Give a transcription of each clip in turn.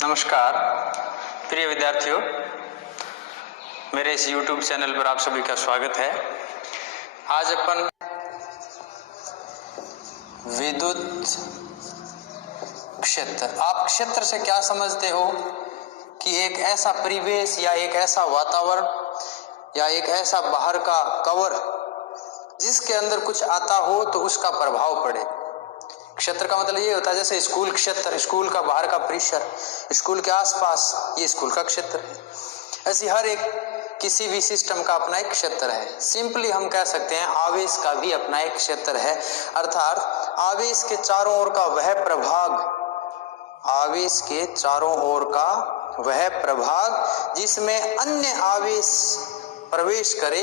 नमस्कार प्रिय विद्यार्थियों, मेरे इस YouTube चैनल पर आप सभी का स्वागत है। आज अपन विद्युत क्षेत्र, आप क्षेत्र से क्या समझते हो कि एक ऐसा परिवेश या एक ऐसा वातावरण या एक ऐसा बाहर का कवर जिसके अंदर कुछ आता हो तो उसका प्रभाव पड़े। क्षेत्र का मतलब ये होता है जैसे स्कूल क्षेत्र, स्कूल का बाहर का परिसर, स्कूल के आसपास, ये स्कूल का क्षेत्र है। ऐसी हर एक किसी भी सिस्टम का अपना एक क्षेत्र है। सिंपली हम कह सकते हैं आवेश का भी अपना एक क्षेत्र है, अर्थात आवेश के चारों ओर का वह प्रभाग, आवेश के चारों ओर का वह प्रभाग जिसमें अन्य आवेश प्रवेश करे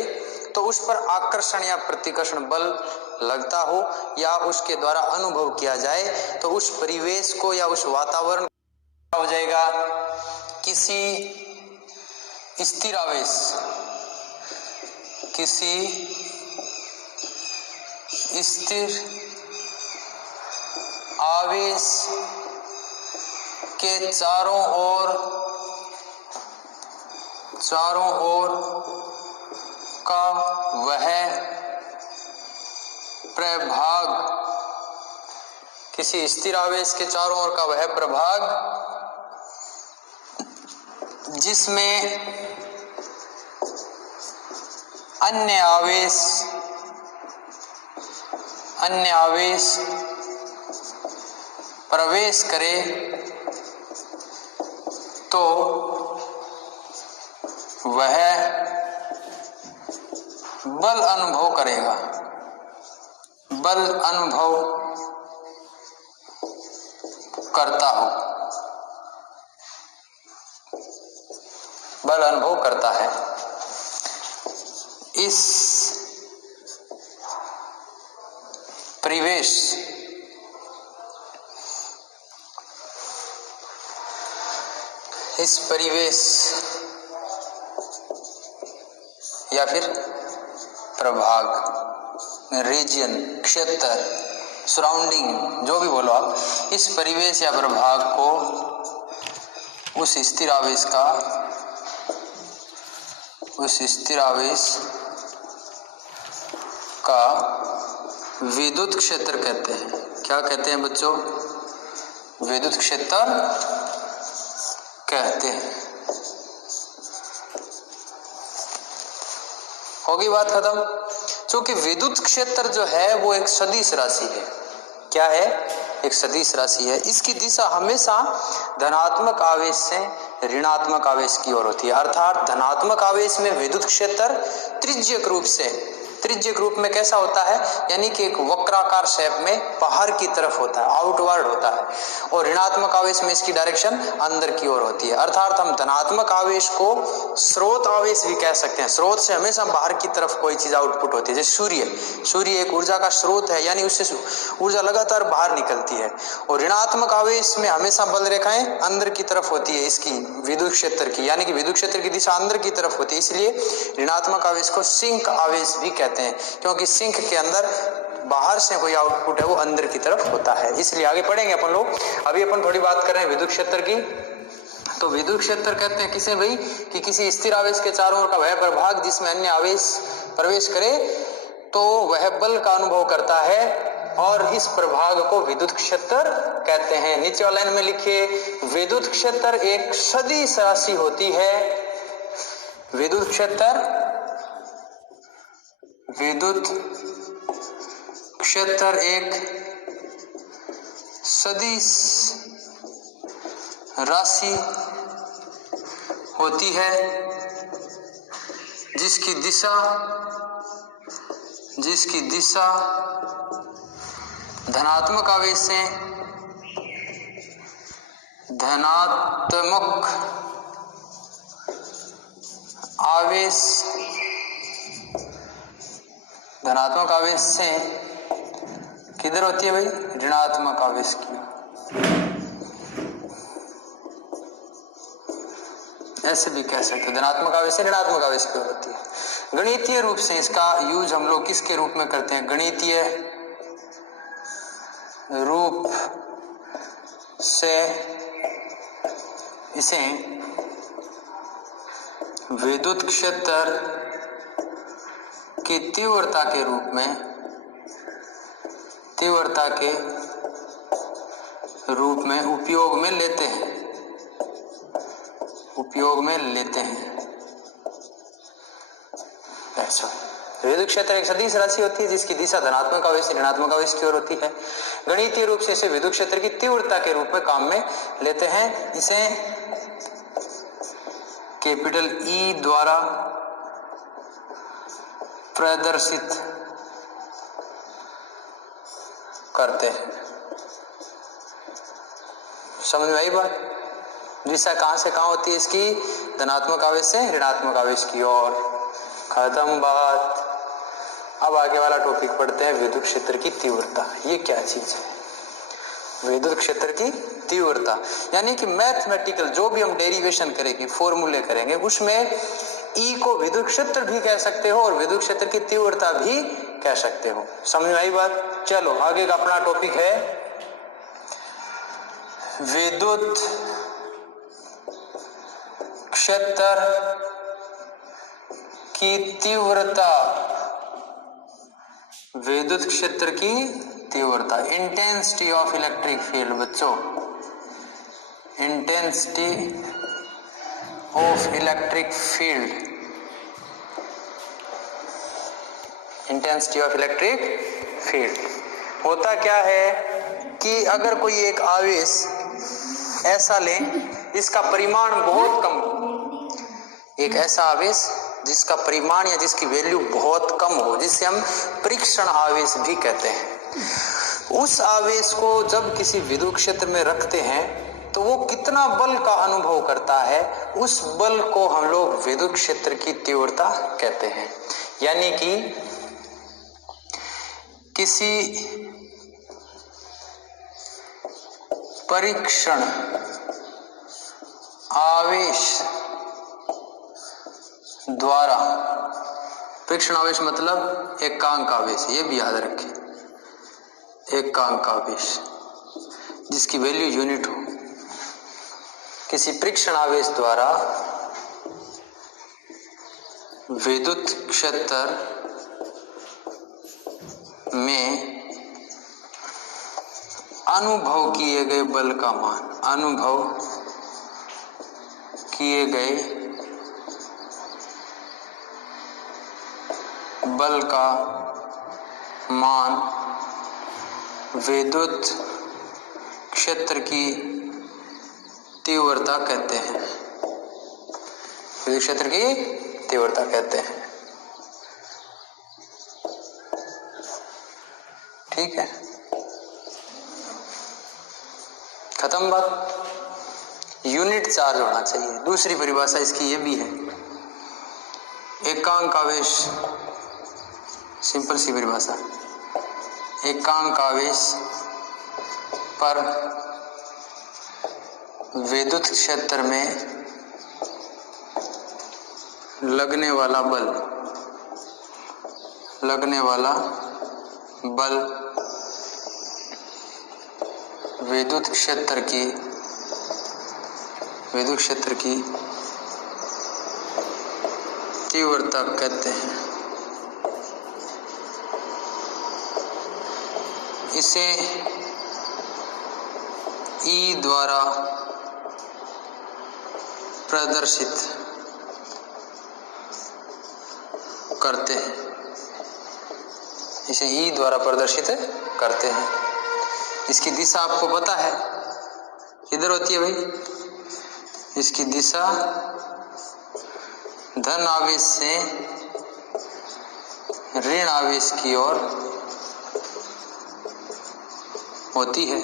तो उस पर आकर्षण या प्रतिकर्षण बल लगता हो या उसके द्वारा अनुभव किया जाए तो उस परिवेश को या उस वातावरण हो जाएगा किसी स्थिर आवेश, किसी स्थिर आवेश के चारों ओर का वह प्रभाग, किसी स्थिर आवेश के चारों ओर का वह प्रभाग जिसमें अन्य आवेश प्रवेश करे तो वह बल अनुभव करेगा, बल अनुभव करता हो, बल अनुभव करता है। इस परिवेश या फिर प्रभाग, रीजन, क्षेत्र, सराउंडिंग, जो भी बोलो आप, इस परिवेश या प्रभाग को उस स्थिर आवेश का विद्युत क्षेत्र कहते हैं। क्या कहते हैं बच्चों? विद्युत क्षेत्र कहते हैं। होगी बात खत्म। क्योंकि विद्युत क्षेत्र जो है वो एक सदिश राशि है। क्या है? एक सदिश राशि है। इसकी दिशा हमेशा धनात्मक आवेश से ऋणात्मक आवेश की ओर होती है, अर्थात धनात्मक आवेश में विद्युत क्षेत्र त्रिज्यक रूप में कैसा होता है, यानी कि एक वक्राकार शेप में बाहर की तरफ होता है, आउटवर्ड होता है, और ऋणात्मक आवेश में इसकी डायरेक्शन अंदर की ओर होती है। अर्थात हम धनात्मक आवेश को स्रोत आवेश भी कह सकते हैं। स्रोत से हमेशा बाहर की तरफ कोई चीज आउटपुट होती है। जैसे सूर्य एक ऊर्जा का स्रोत है, यानी उससे ऊर्जा लगातार बाहर निकलती है। और ऋणात्मक आवेश में हमेशा बल रेखाएं अंदर की तरफ होती है इसकी विद्युत क्षेत्र की, यानी कि विद्युत क्षेत्र की दिशा अंदर की तरफ होती है। इसलिए ऋणात्मक आवेश को सिंक आवेश भी कहते हैं, क्योंकि सिंक के अंदर बाहर से कोई आउटपुट है वो अंदर की तरफ होता है। इसलिए आगे पढ़ेंगे अपन लोग। अभी अपन थोड़ी बात कर रहे हैं विद्युत क्षेत्र की। तो विद्युत क्षेत्र कहते हैं किसे भाई? कि किसी स्थिर आवेश के चारों ओर का वह प्रभाग जिसमें अन्य आवेश प्रवेश करे तो वह बल का अनुभव करता है, और इस प्रभाग को विद्युत क्षेत्र कहते हैं। नीचे वाला लाइन में लिखिए, विद्युत क्षेत्र एक सदिश राशि होती है। विद्युत क्षेत्र एक सदिश राशि होती है जिसकी दिशा धनात्मक आवेश से किधर होती है भाई? ऋणात्मक आवेश की। ऐसे भी कह सकते हैं, धनात्मक आवेश से ऋणात्मक आवेश की ओर होती है। गणितीय रूप से इसका यूज हम लोग किसके रूप में करते हैं? गणितीय रूप से इसे विद्युत क्षेत्र की तीव्रता के रूप में उपयोग में लेते हैं। ऐसा विद्युत क्षेत्र एक सदिश राशि होती है जिसकी दिशा धनात्मक आवेश से ऋणात्मक आवेश की ओर होती है। गणितीय रूप से इसे विद्युत क्षेत्र की तीव्रता के रूप में काम में लेते हैं। इसे कैपिटल ई द्वारा प्रदर्शित करते हैं। समझ में आई बात? दिशा कहां से कहां होती है इसकी? धनात्मक आवेश से ऋणात्मक आवेश की ओर। खत्म बात। अब आगे वाला टॉपिक पढ़ते हैं, विद्युत क्षेत्र की तीव्रता। ये क्या चीज है? विद्युत क्षेत्र की तीव्रता यानी कि मैथमेटिकल जो भी हम डेरिवेशन करेंगे, फॉर्मूले करेंगे, उसमें ई को विद्युत क्षेत्र भी कह सकते हो और विद्युत क्षेत्र की तीव्रता भी कह सकते हो। समझ में आई बात? चलो आगे का अपना टॉपिक है विद्युत क्षेत्र की तीव्रता। विद्युत क्षेत्र की तीव्रता, इंटेंसिटी ऑफ इलेक्ट्रिक फील्ड। बच्चों, intensity of electric field, intensity of electric field होता क्या है कि अगर कोई एक आवेश ऐसा लें जिसका परिमाण बहुत कम, एक ऐसा आवेश जिसका परिमाण या जिसकी वैल्यू बहुत कम हो, जिसे हम परीक्षण आवेश भी कहते हैं, उस आवेश को जब किसी विद्युत क्षेत्र में रखते हैं तो वो कितना बल का अनुभव करता है, उस बल को हम लोग विद्युत क्षेत्र की तीव्रता कहते हैं। यानी कि किसी परीक्षण आवेश द्वारा, परीक्षण आवेश मतलब एकांक आवेश, ये भी याद रखें, एकांक आवेश जिसकी वैल्यू यूनिट हो, किसी परीक्षण आवेश द्वारा विद्युत क्षेत्र में अनुभव किए गए बल का मान, अनुभव किए गए बल का मान विद्युत क्षेत्र की तीव्रता कहते हैं। विद्युत क्षेत्र की तीव्रता कहते हैं। ठीक है, खत्म बात। यूनिट चार्ज होना चाहिए। दूसरी परिभाषा इसकी ये भी है, एकांक आवेश, सिंपल सी परिभाषा, एकांक आवेश पर विद्युत क्षेत्र में लगने वाला बल विद्युत क्षेत्र की तीव्रता कहते हैं। इसे ई द्वारा प्रदर्शित करते हैं। इसे ई द्वारा प्रदर्शित करते हैं। इसकी दिशा आपको पता है किधर होती है भाई? इसकी दिशा धन आवेश से ऋण आवेश की ओर होती है।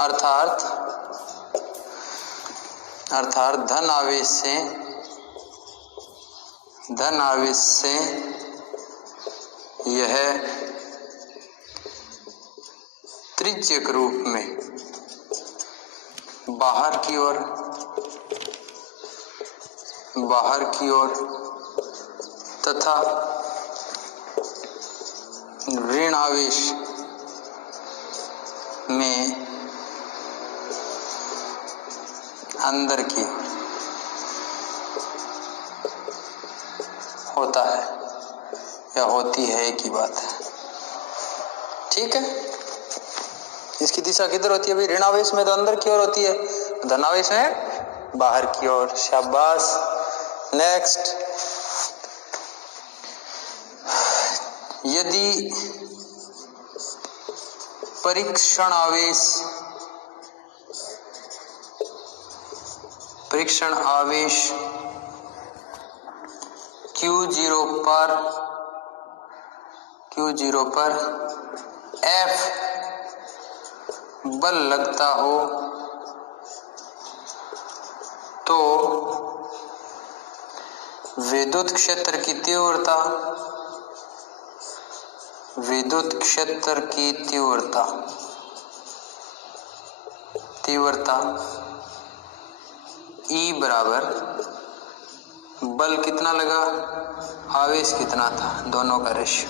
अर्थात धन आवेश से यह त्रिज्यक रूप में बाहर की ओर तथा ऋण आवेश में अंदर की होता है या होती है, एक ही बात है। ठीक है, इसकी दिशा किधर होती है भाई? ऋणावेश में तो अंदर की ओर होती है, धनावेश में बाहर की ओर। शाबाश। नेक्स्ट, यदि परीक्षण आवेश Q0 पर F बल लगता हो तो विद्युत क्षेत्र की तीव्रता E बराबर बल कितना लगा, आवेश कितना था, दोनों का रेशियो।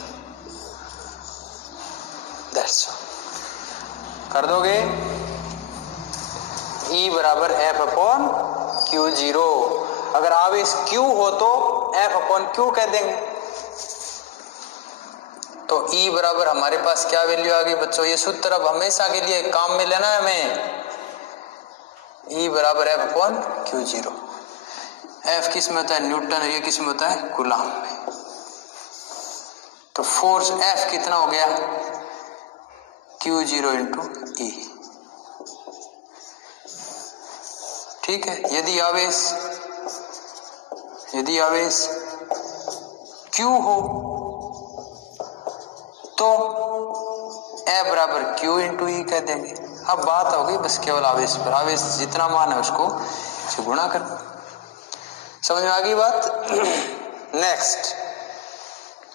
दैट्स कर दोगे। E बराबर F अपॉन Q0। अगर आवेश Q हो तो F अपॉन Q कह देंगे। तो E बराबर हमारे पास क्या वैल्यू आ गई बच्चों? ये सूत्र अब हमेशा के लिए काम में लेना है हमें। E बराबर F अपॉन Q0। F किस में होता है? न्यूटन। ये किस में होता है? कूलाम में। तो फोर्स F कितना हो गया? Q0 into E। ठीक है, यदि आवेश Q हो तो F बराबर Q इंटू E कह देंगे। अब बात हो गई बस केवल आवेश पर। आवेश जितना मान है उसको से गुणा कर। समझ में आ गई बात? नेक्स्ट,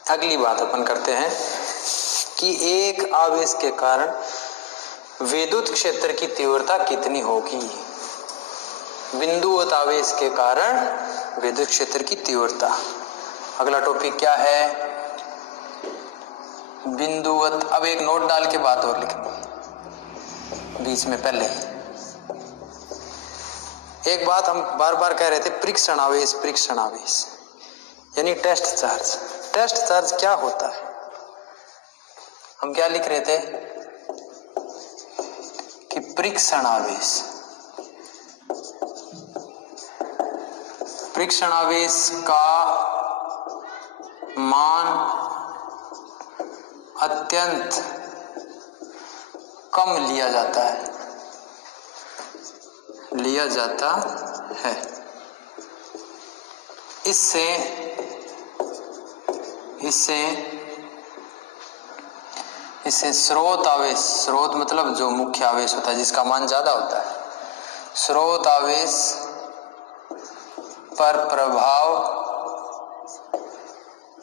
अगली बात अपन करते हैं कि एक आवेश के कारण विद्युत क्षेत्र की तीव्रता कितनी होगी। बिंदुवत आवेश के कारण विद्युत क्षेत्र की तीव्रता। अगला टॉपिक क्या है? बिंदुवत। अब एक नोट डाल के बात और लिखनी बीच में। पहले एक बात हम बार बार कह रहे थे, परीक्षण आवेश यानी टेस्ट चार्ज। टेस्ट चार्ज क्या होता है? हम क्या लिख रहे थे कि परीक्षण आवेश का मान अत्यंत कम लिया जाता है। इससे स्रोत मतलब जो मुख्य आवेश होता है जिसका मान ज्यादा होता है, स्रोत आवेश पर प्रभाव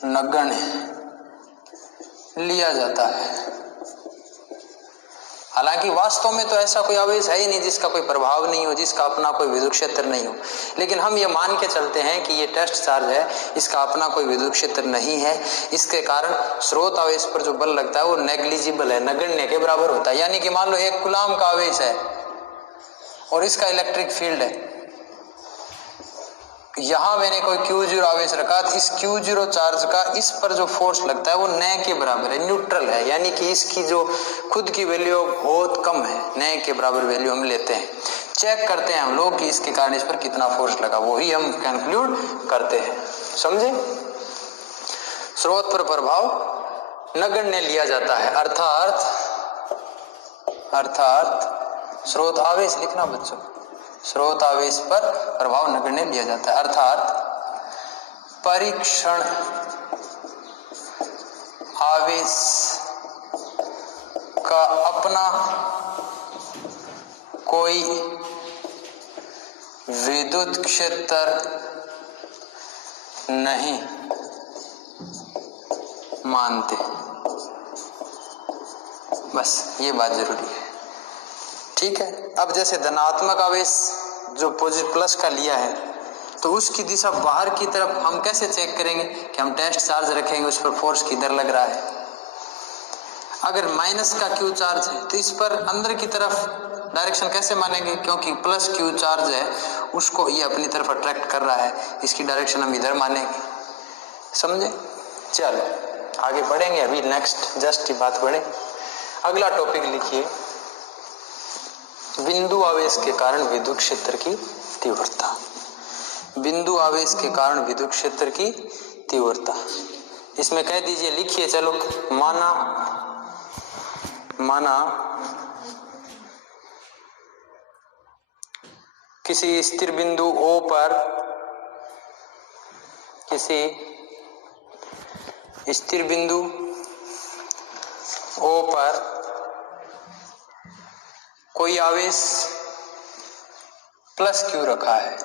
नगण्य लिया जाता है। हालांकि वास्तव में तो ऐसा कोई आवेश है ही नहीं जिसका कोई प्रभाव नहीं हो, जिसका अपना कोई विद्युत क्षेत्र नहीं हो। लेकिन हम ये मान के चलते हैं कि ये टेस्ट चार्ज है, इसका अपना कोई विद्युत क्षेत्र नहीं है। इसके कारण स्रोत आवेश पर जो बल लगता है वो नेग्लिजिबल है, नगण्य के बराबर होता है। यानी कि मान लो एक कूलाम का आवेश है और इसका इलेक्ट्रिक फील्ड है। यहां मैंने कोई Q0 आवेश रखा तो इस Q0 चार्ज का इस पर जो फोर्स लगता है वो न के बराबर है, न्यूट्रल है। यानी कि इसकी जो खुद की वैल्यू बहुत कम है, न के बराबर वैल्यू हम लेते हैं। चेक करते हैं हम लोग कि इसके कारण इस पर कितना फोर्स लगा, वही हम कंक्लूड करते हैं। समझे? स्रोत पर प्रभाव नगण्य लिया जाता है, अर्थात स्रोत आवेश लिखना बच्चों, स्रोत आवेश पर प्रभाव नगण्य लिया जाता है। अर्थात परीक्षण आवेश का अपना कोई विद्युत क्षेत्र नहीं मानते। बस ये बात जरूरी है। ठीक है, अब जैसे धनात्मक आवेश जो पॉजिटिव प्लस का लिया है तो उसकी दिशा बाहर की तरफ हम कैसे चेक करेंगे कि हम टेस्ट चार्ज रखेंगे उस पर फोर्स किधर लग रहा है। अगर माइनस का Q चार्ज है तो इस पर अंदर की तरफ डायरेक्शन कैसे मानेंगे, क्योंकि प्लस क्यू चार्ज है उसको ये अपनी तरफ अट्रैक्ट कर रहा है, इसकी डायरेक्शन हम इधर मानेंगे। समझे? चलो आगे बढ़ेंगे, अभी नेक्स्ट जस्ट की बात बढ़े। अगला टॉपिक लिखिए, बिंदु आवेश के कारण विद्युत क्षेत्र की तीव्रता। बिंदु आवेश के कारण विद्युत क्षेत्र की तीव्रता, इसमें कह दीजिए, लिखिए चलो। माना किसी स्थिर बिंदु O पर, किसी स्थिर बिंदु O पर कोई आवेश प्लस Q रखा है,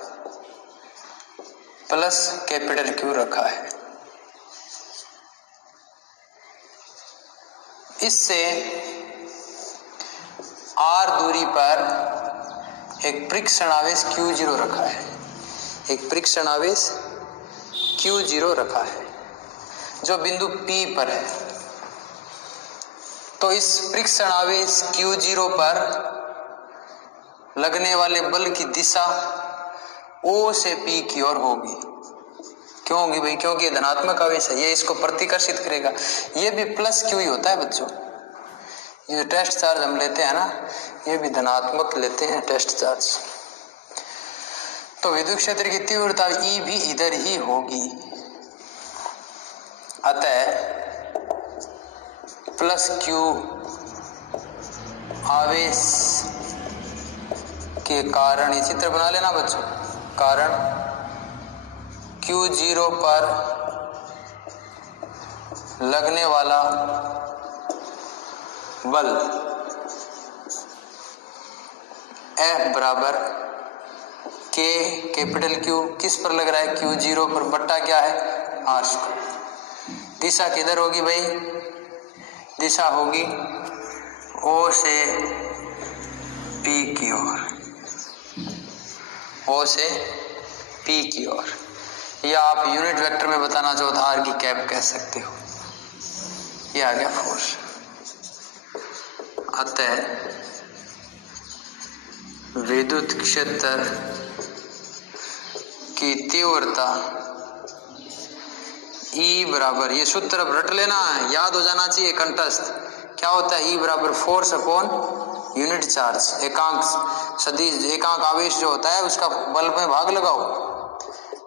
प्लस कैपिटल Q रखा है। इससे R दूरी पर एक परीक्षण आवेश Q0 रखा है, एक परीक्षण आवेश Q0 रखा है जो बिंदु P पर है। तो इस परीक्षण आवेश Q0 पर लगने वाले बल की दिशा O से P की ओर होगी। क्यों होगी भाई? क्योंकि ये धनात्मक आवेश है, ये इसको प्रतिकर्षित करेगा। ये भी प्लस Q ही होता है बच्चों। ये टेस्ट चार्ज हम लेते हैं ना, ये भी धनात्मक लेते हैं टेस्ट चार्ज। तो विद्युत क्षेत्र की तीव्रता E भी इधर ही होगी। अतः प्लस Q आवेश के कारण, ये चित्र बना लेना बच्चों, कारण Q0 पर लगने वाला बल F बराबर K कैपिटल Q किस पर लग रहा है? Q0 पर, बट्टा क्या है? R square. दिशा किधर होगी भाई? दिशा होगी O से P की ओर, O से P की ओर, या आप यूनिट वेक्टर में बताना चाहो तो R की कैप कह सकते हो। ये आ गया फोर्स। अतः विद्युत क्षेत्र की तीव्रता E बराबर, ये सूत्र अब रट लेना, याद हो जाना चाहिए कंठस्थ। क्या होता है? E बराबर फोर्स अपॉन यूनिट चार्ज, एकांक सदिश, एकांक आवेश जो होता है उसका बल में भाग लगाओ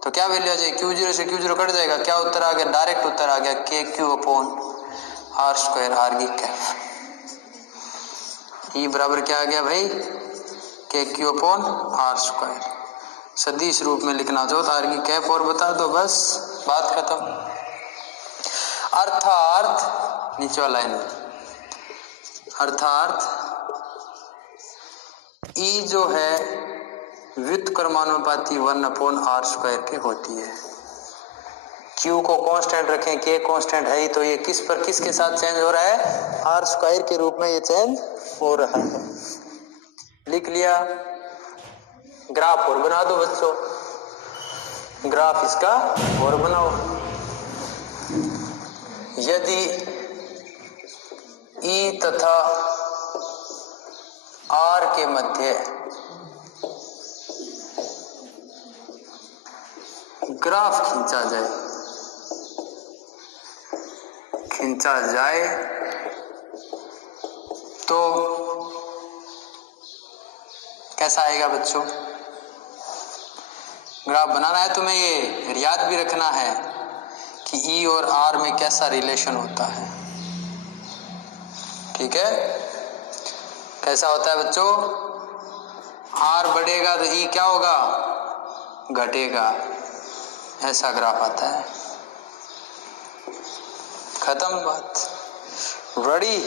तो क्या वैल्यू आ जाएगी? Q0 से Q0 कट जाएगा। क्या उत्तर आ गया? डायरेक्ट उत्तर आ गया KQ upon R square, R की कैप। E बराबर क्या आ गया भाई? KQ upon R square. सदिश रूप में लिखना चाहो तो R की कैप और बता दो, बस बात खत्म। अर्थात नीचे वाला लाइन, अर्थात E जो है व्युत्क्रमानुपाती 1/r स्क्वायर के होती है। Q को कांस्टेंट रखें, K कांस्टेंट है ही, तो ये किस पर किसके साथ चेंज हो रहा है? R स्क्वायर के रूप में ये चेंज हो रहा है। लिख लिया। ग्राफ और बना दो बच्चों, ग्राफ इसका और बनाओ। यदि E तथा R के मध्य ग्राफ खींचा जाए तो कैसा आएगा बच्चों? ग्राफ बनाना है तुम्हें, ये याद भी रखना है कि E और R में कैसा रिलेशन होता है। ठीक है? कैसा होता है बच्चों? R बढ़ेगा तो E क्या होगा? घटेगा। ऐसा ग्राफ आता है। खत्म बात। रेडी?